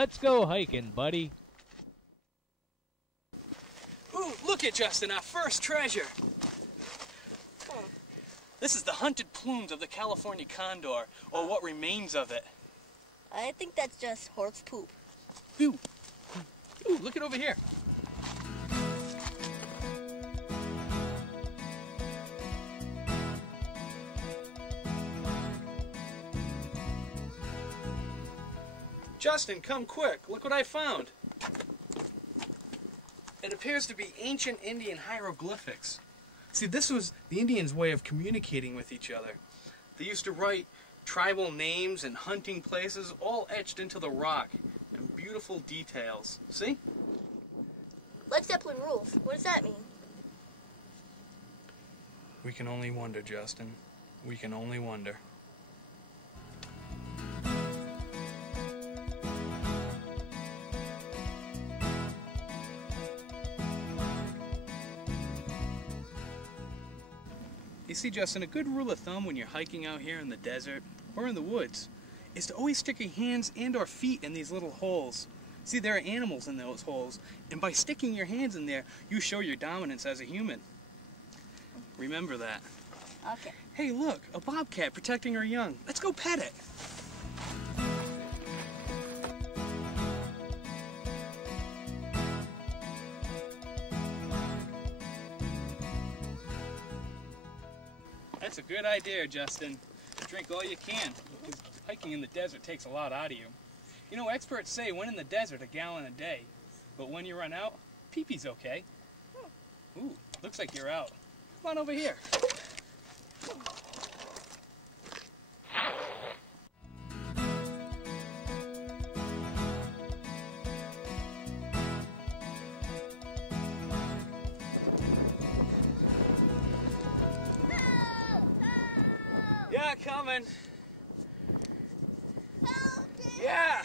Let's go hiking, buddy. Ooh, look at Justin, our first treasure. This is the hunted plumes of the California condor, or what remains of it. I think that's just horse poop. Ooh, ooh, look it over here. Justin, come quick. Look what I found. It appears to be ancient Indian hieroglyphics. See, this was the Indians' way of communicating with each other. They used to write tribal names and hunting places all etched into the rock and beautiful details. See? Led Zeppelin rules. What does that mean? We can only wonder, Justin. We can only wonder. You see, Justin, a good rule of thumb when you're hiking out here in the desert or in the woods is to always stick your hands and or feet in these little holes. See, there are animals in those holes, and by sticking your hands in there, you show your dominance as a human. Remember that. Okay. Hey, look, a bobcat protecting her young. Let's go pet it. That's a good idea, Justin. Drink all you can, because hiking in the desert takes a lot out of you. You know, experts say when in the desert, a gallon a day. But when you run out, pee-pee's okay. Ooh, looks like you're out. Come on over here. Yeah, coming. Help! Yeah.